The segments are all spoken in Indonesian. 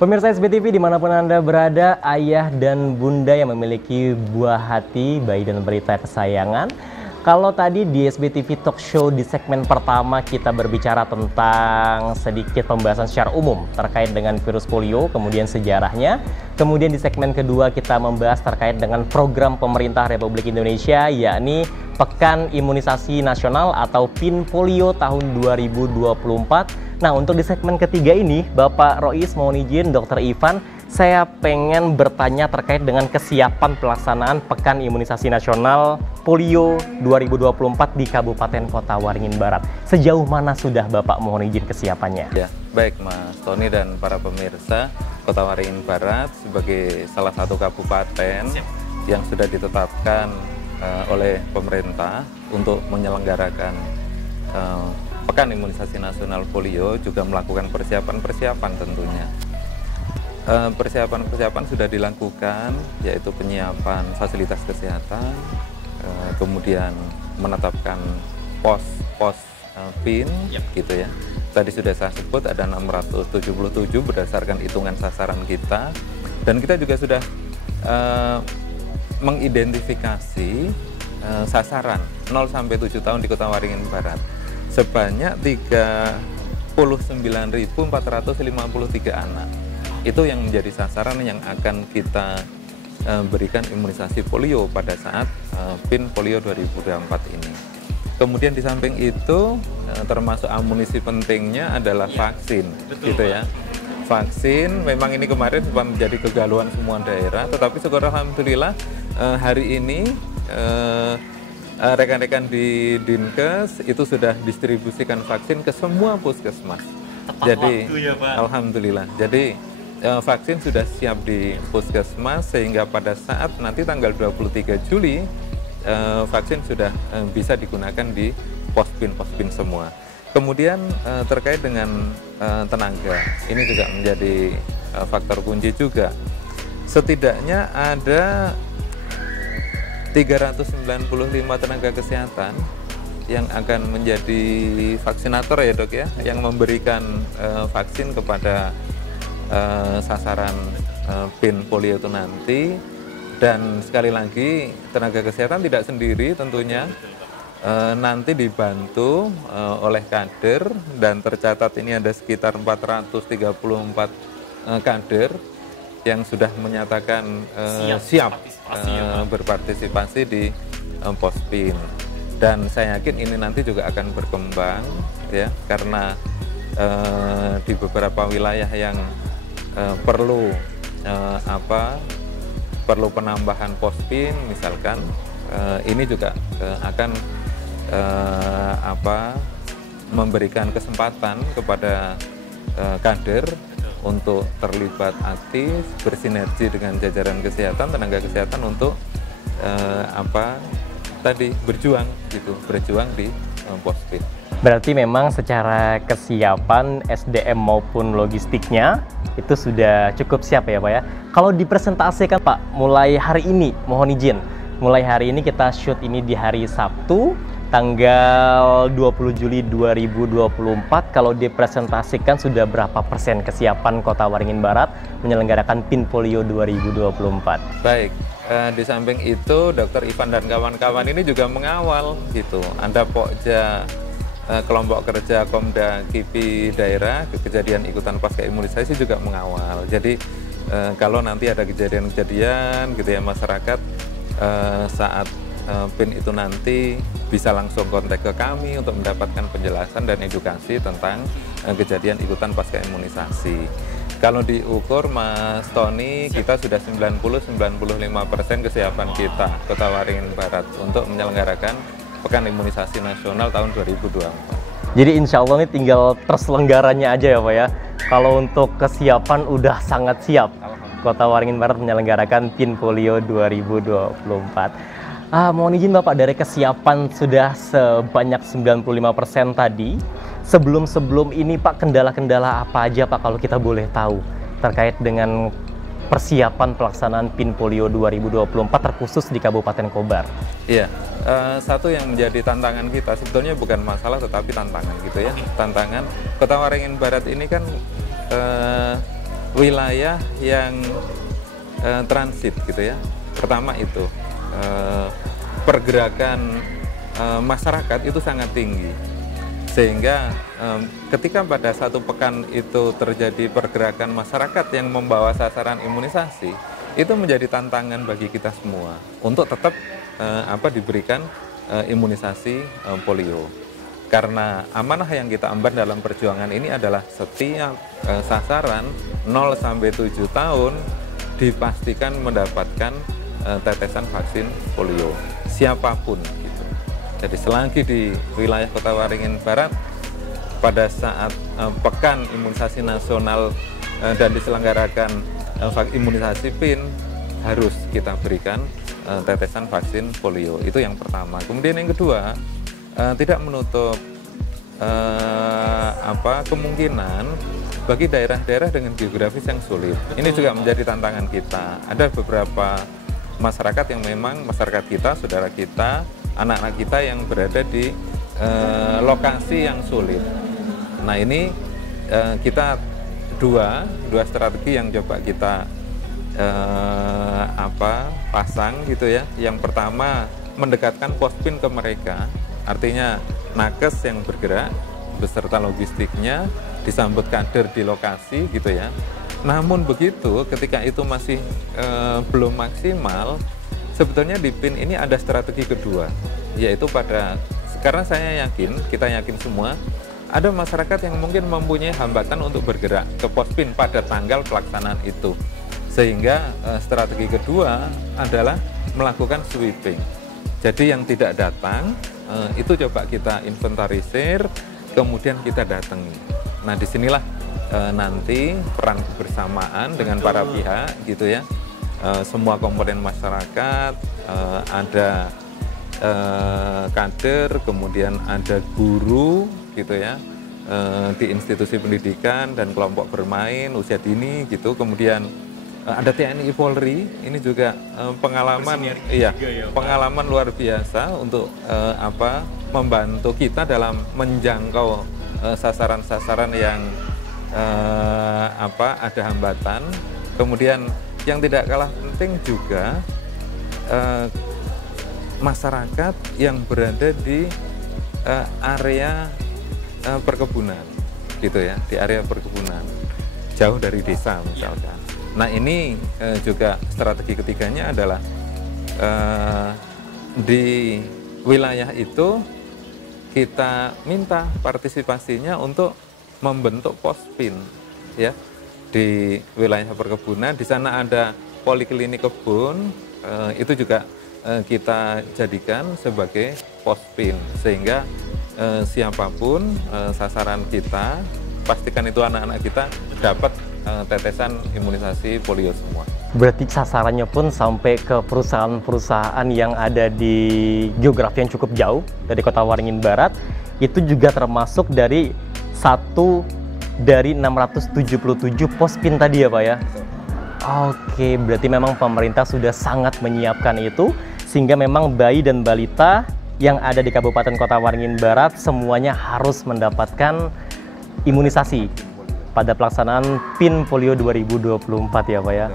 Pemirsa SBTV dimanapun Anda berada, ayah dan bunda yang memiliki buah hati, bayi dan berita kesayangan. Kalau tadi di SBTV Talk Show di segmen pertama kita berbicara tentang sedikit pembahasan secara umum terkait dengan virus polio, kemudian sejarahnya. Kemudian di segmen kedua kita membahas terkait dengan program pemerintah Republik Indonesia, yakni Pekan Imunisasi Nasional atau PIN Polio tahun 2024. Nah, untuk di segmen ketiga ini, Bapak Rois mohon izin, Dr. Ivan, saya pengen bertanya terkait dengan kesiapan pelaksanaan Pekan Imunisasi Nasional Polio 2024 di Kabupaten Kota Waringin Barat. Sejauh mana sudah Bapak mohon izin kesiapannya? Ya, baik Mas Tony dan para pemirsa, Kota Waringin Barat sebagai salah satu kabupaten yang sudah ditetapkan oleh pemerintah untuk menyelenggarakan Pekan Imunisasi Nasional Polio juga melakukan persiapan-persiapan tentunya. Persiapan-persiapan sudah dilakukan, yaitu penyiapan fasilitas kesehatan, kemudian menetapkan pos PIN, gitu ya. Tadi sudah saya sebut ada 677 berdasarkan hitungan sasaran kita, dan kita juga sudah mengidentifikasi sasaran 0 sampai 7 tahun di Kota Waringin Barat sebanyak 39.453 anak. Itu yang menjadi sasaran yang akan kita berikan imunisasi polio pada saat PIN Polio 2024 ini. Kemudian di samping itu termasuk amunisi pentingnya adalah vaksin, gitu ya. Vaksin memang ini kemarin sempat menjadi kegalauan semua daerah, tetapi syukur alhamdulillah hari ini rekan-rekan di Dinkes itu sudah distribusikan vaksin ke semua puskesmas. Jadi ya, Pak. Alhamdulillah. Jadi vaksin sudah siap di puskesmas sehingga pada saat nanti tanggal 23 Juli vaksin sudah bisa digunakan di pos-PIN semua. Kemudian terkait dengan tenaga, ini juga menjadi faktor kunci juga. Setidaknya ada 395 tenaga kesehatan yang akan menjadi vaksinator ya dok ya, yang memberikan vaksin kepada sasaran PIN polio itu nanti. Dan sekali lagi tenaga kesehatan tidak sendiri tentunya, nanti dibantu oleh kader, dan tercatat ini ada sekitar 434 kader yang sudah menyatakan siap berpartisipasi di pos PIN. Dan saya yakin ini nanti juga akan berkembang ya, karena di beberapa wilayah yang perlu penambahan pos PIN misalkan, ini juga akan memberikan kesempatan kepada kader untuk terlibat aktif, bersinergi dengan jajaran kesehatan, tenaga kesehatan untuk berjuang di pos PIN. Berarti memang secara kesiapan SDM maupun logistiknya itu sudah cukup siap ya Pak ya. Kalau dipresentasikan Pak, mulai hari ini, mohon izin, mulai hari ini kita shoot ini di hari Sabtu, tanggal 20 Juli 2024, kalau dipresentasikan sudah berapa persen kesiapan Kota Waringin Barat menyelenggarakan PIN Polio 2024? Baik, di samping itu Dr. Ivan dan kawan-kawan ini juga mengawal gitu. Ada Pokja kelompok kerja Komda KIPI daerah, kejadian ikutan pasca imunisasi juga mengawal. Jadi kalau nanti ada kejadian-kejadian gitu ya, masyarakat saat PIN itu nanti bisa langsung kontak ke kami untuk mendapatkan penjelasan dan edukasi tentang kejadian ikutan pasca imunisasi. Kalau diukur Mas Tony, kita sudah 90-95% kesiapan kita Kota Waringin Barat untuk menyelenggarakan Pekan Imunisasi Nasional tahun 2024. Jadi insya Allah ini tinggal terselenggaranya aja ya Pak ya. Kalau untuk kesiapan udah sangat siap Kota Waringin Barat menyelenggarakan PIN Polio 2024. Mohon izin Bapak, dari kesiapan sudah sebanyak 95% tadi, sebelum ini Pak, kendala-kendala apa aja Pak kalau kita boleh tahu terkait dengan persiapan pelaksanaan PIN Polio 2024 terkhusus di Kabupaten Kobar? Iya, satu yang menjadi tantangan kita sebetulnya bukan masalah tetapi tantangan gitu ya. Tantangan Kota Waringin Barat ini kan wilayah yang transit gitu ya. Pertama itu pergerakan masyarakat itu sangat tinggi, sehingga ketika pada satu pekan itu terjadi pergerakan masyarakat yang membawa sasaran imunisasi, itu menjadi tantangan bagi kita semua untuk tetap diberikan imunisasi polio. Karena amanah yang kita emban dalam perjuangan ini adalah setiap sasaran 0 sampai 7 tahun dipastikan mendapatkan tetesan vaksin polio, siapapun gitu. Jadi selagi di wilayah Kota Waringin Barat pada saat pekan imunisasi nasional dan diselenggarakan imunisasi PIN, harus kita berikan tetesan vaksin polio. Itu yang pertama. Kemudian yang kedua, tidak menutup kemungkinan bagi daerah-daerah dengan geografis yang sulit. Ini juga menjadi tantangan kita. Ada beberapa masyarakat yang memang masyarakat kita, saudara kita, anak-anak kita yang berada di lokasi yang sulit. Nah ini kita dua strategi yang coba kita pasang gitu ya. Yang pertama, mendekatkan pospin ke mereka, artinya nakes yang bergerak beserta logistiknya, disambut kader di lokasi gitu ya. Namun begitu, ketika itu masih belum maksimal, sebetulnya di PIN ini ada strategi kedua, yaitu karena saya yakin, kita yakin semua, ada masyarakat yang mungkin mempunyai hambatan untuk bergerak ke pospin pada tanggal pelaksanaan itu. Sehingga strategi kedua adalah melakukan sweeping. Jadi yang tidak datang, itu coba kita inventarisir, kemudian kita datangi. Nah disinilah nanti peran kebersamaan dengan para pihak gitu ya, semua komponen masyarakat, ada kader, kemudian ada guru gitu ya, di institusi pendidikan dan kelompok bermain usia dini gitu, kemudian ada TNI Polri, ini juga pengalaman luar biasa untuk membantu kita dalam menjangkau sasaran-sasaran yang ada hambatan. Kemudian yang tidak kalah penting juga masyarakat yang berada di area perkebunan gitu ya, di area perkebunan jauh dari desa misalkan. Nah ini juga strategi ketiganya adalah di wilayah itu kita minta partisipasinya untuk membentuk pospin ya di wilayah perkebunan. Di sana ada poliklinik kebun, itu juga kita jadikan sebagai pospin, sehingga siapapun sasaran kita, pastikan itu anak-anak kita dapat tetesan imunisasi polio semua. Berarti sasarannya pun sampai ke perusahaan-perusahaan yang ada di geografi yang cukup jauh dari Kota Waringin Barat. Itu juga termasuk dari satu dari 677 pospin tadi ya Pak ya? Oke, berarti memang pemerintah sudah sangat menyiapkan itu, sehingga memang bayi dan balita yang ada di Kabupaten Kota Waringin Barat semuanya harus mendapatkan imunisasi pada pelaksanaan PIN Polio 2024 ya Pak ya.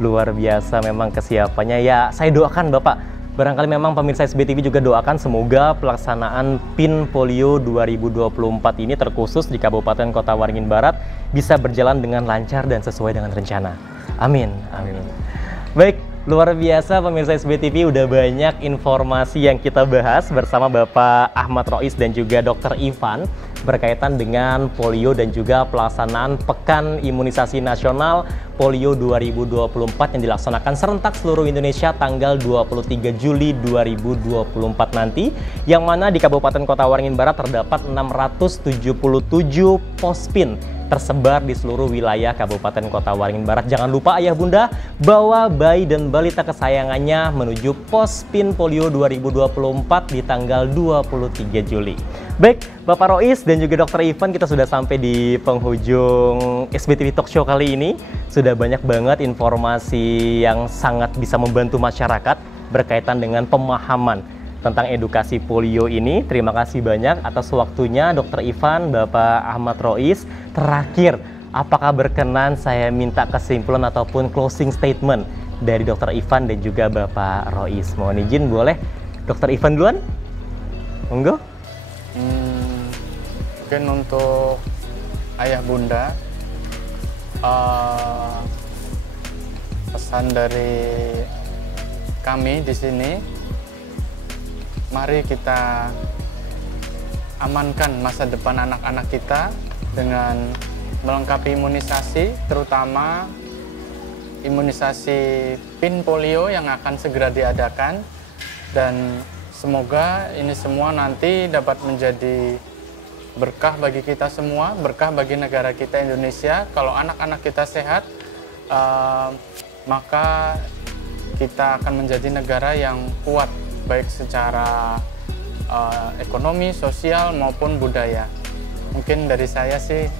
Luar biasa memang kesiapannya ya. Saya doakan Bapak, barangkali memang pemirsa SBTV juga doakan semoga pelaksanaan PIN Polio 2024 ini terkhusus di Kabupaten Kota Waringin Barat bisa berjalan dengan lancar dan sesuai dengan rencana. Amin, amin. Baik, luar biasa pemirsa SBTV, udah banyak informasi yang kita bahas bersama Bapak Ahmad Rois dan juga Dr. Ivan berkaitan dengan polio dan juga pelaksanaan Pekan Imunisasi Nasional Polio 2024 yang dilaksanakan serentak seluruh Indonesia tanggal 23 Juli 2024 nanti, yang mana di Kabupaten Kota Waringin Barat terdapat 677 pospin tersebar di seluruh wilayah Kabupaten Kota Waringin Barat. Jangan lupa ayah bunda bawa bayi dan balita kesayangannya menuju pos PIN Polio 2024 di tanggal 23 Juli. Baik, Bapak Rois dan juga Dr. Ivan, kita sudah sampai di penghujung SBTV Talk Show kali ini. Sudah banyak banget informasi yang sangat bisa membantu masyarakat berkaitan dengan pemahaman tentang edukasi polio ini. Terima kasih banyak atas waktunya Dr. Ivan, Bapak Ahmad Rois. Terakhir, apakah berkenan saya minta kesimpulan ataupun closing statement dari Dr. Ivan dan juga Bapak Rois? Mohon izin, boleh Dr. Ivan duluan? Monggo. Mungkin untuk ayah bunda, pesan dari kami di sini, mari kita amankan masa depan anak-anak kita dengan melengkapi imunisasi, terutama imunisasi PIN polio yang akan segera diadakan, dan semoga ini semua nanti dapat menjadi berkah bagi kita semua, berkah bagi negara kita Indonesia. Kalau anak-anak kita sehat, maka kita akan menjadi negara yang kuat, baik secara ekonomi, sosial, maupun budaya. Mungkin dari saya sih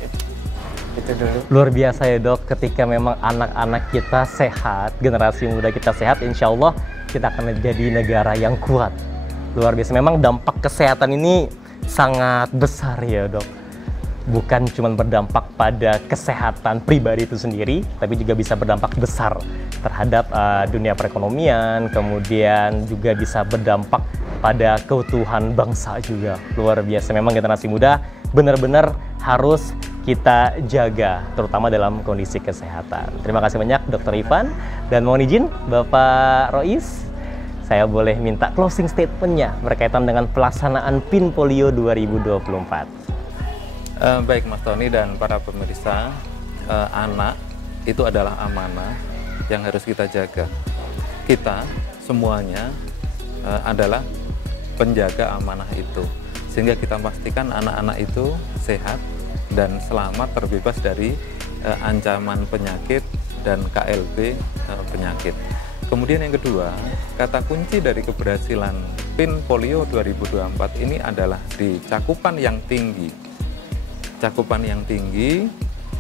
itu dulu. Luar biasa ya dok, ketika memang anak-anak kita sehat, generasi muda kita sehat, insya Allah kita akan menjadi negara yang kuat. Luar biasa, memang dampak kesehatan ini sangat besar ya dok. Bukan cuma berdampak pada kesehatan pribadi itu sendiri, tapi juga bisa berdampak besar terhadap dunia perekonomian, kemudian juga bisa berdampak pada keutuhan bangsa juga. Luar biasa, memang generasi muda benar-benar harus kita jaga, terutama dalam kondisi kesehatan. Terima kasih banyak Dr. Ivan, dan mohon izin Bapak Rois, saya boleh minta closing statement-nya berkaitan dengan pelaksanaan PIN Polio 2024. Baik Mas Tony dan para pemirsa, anak itu adalah amanah yang harus kita jaga. Kita semuanya adalah penjaga amanah itu, sehingga kita pastikan anak-anak itu sehat dan selamat, terbebas dari ancaman penyakit dan KLB penyakit. Kemudian yang kedua, kata kunci dari keberhasilan PIN Polio 2024 ini adalah di cakupan yang tinggi. Cakupan yang tinggi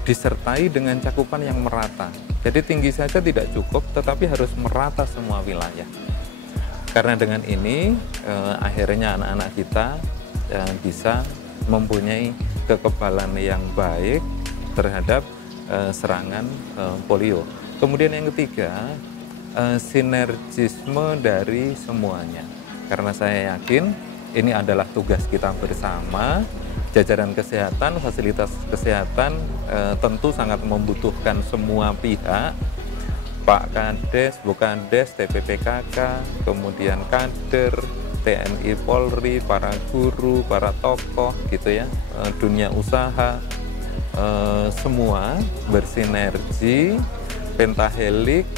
disertai dengan cakupan yang merata. Jadi tinggi saja tidak cukup, tetapi harus merata semua wilayah. Karena dengan ini akhirnya anak-anak kita bisa mempunyai kekebalan yang baik terhadap serangan polio. Kemudian yang ketiga, sinergisme dari semuanya. Karena saya yakin ini adalah tugas kita bersama. Jajaran kesehatan, fasilitas kesehatan tentu sangat membutuhkan semua pihak, Pak Kades, Bu Kades, TPPKK, kemudian kader, TNI, Polri, para guru, para tokoh gitu ya, dunia usaha, semua bersinergi pentahelik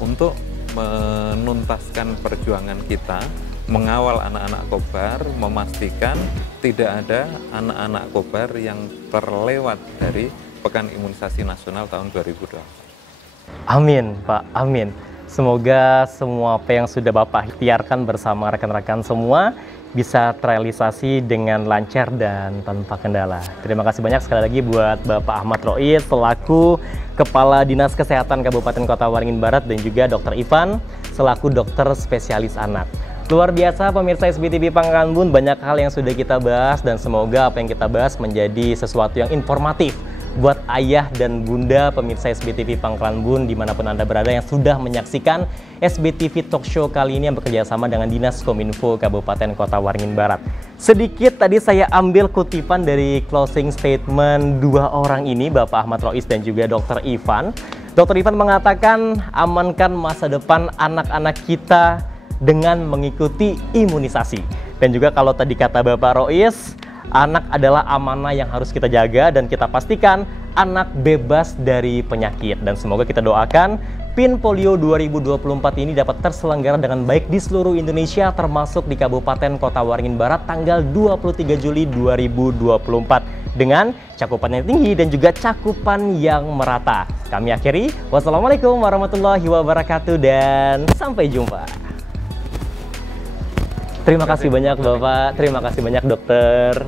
untuk menuntaskan perjuangan kita, mengawal anak-anak kobar, memastikan tidak ada anak-anak kobar yang terlewat dari Pekan Imunisasi Nasional tahun 2020. Amin Pak, amin. Semoga semua apa yang sudah Bapak ikhtiarkan bersama rekan-rekan semua bisa terrealisasi dengan lancar dan tanpa kendala. Terima kasih banyak sekali lagi buat Bapak Ahmad Rois selaku Kepala Dinas Kesehatan Kabupaten Kota Waringin Barat, dan juga Dr. Ivan selaku dokter spesialis anak. Luar biasa pemirsa SBTV Pangkalan Bun, banyak hal yang sudah kita bahas, dan semoga apa yang kita bahas menjadi sesuatu yang informatif buat ayah dan bunda pemirsa SBTV Pangkalan Bun dimanapun Anda berada yang sudah menyaksikan SBTV Talk Show kali ini yang bekerja sama dengan Dinas Kominfo Kabupaten Kota Waringin Barat. Sedikit tadi saya ambil kutipan dari closing statement dua orang ini, Bapak Ahmad Rois dan juga Dr. Ivan. Dr. Ivan mengatakan amankan masa depan anak-anak kita dengan mengikuti imunisasi. Dan juga kalau tadi kata Bapak Rois, anak adalah amanah yang harus kita jaga dan kita pastikan anak bebas dari penyakit. Dan semoga kita doakan PIN Polio 2024 ini dapat terselenggara dengan baik di seluruh Indonesia, termasuk di Kabupaten Kota Waringin Barat tanggal 23 Juli 2024 dengan cakupan yang tinggi dan juga cakupan yang merata. Kami akhiri, wassalamualaikum warahmatullahi wabarakatuh dan sampai jumpa. Terima kasih banyak Bapak, terima kasih banyak dokter.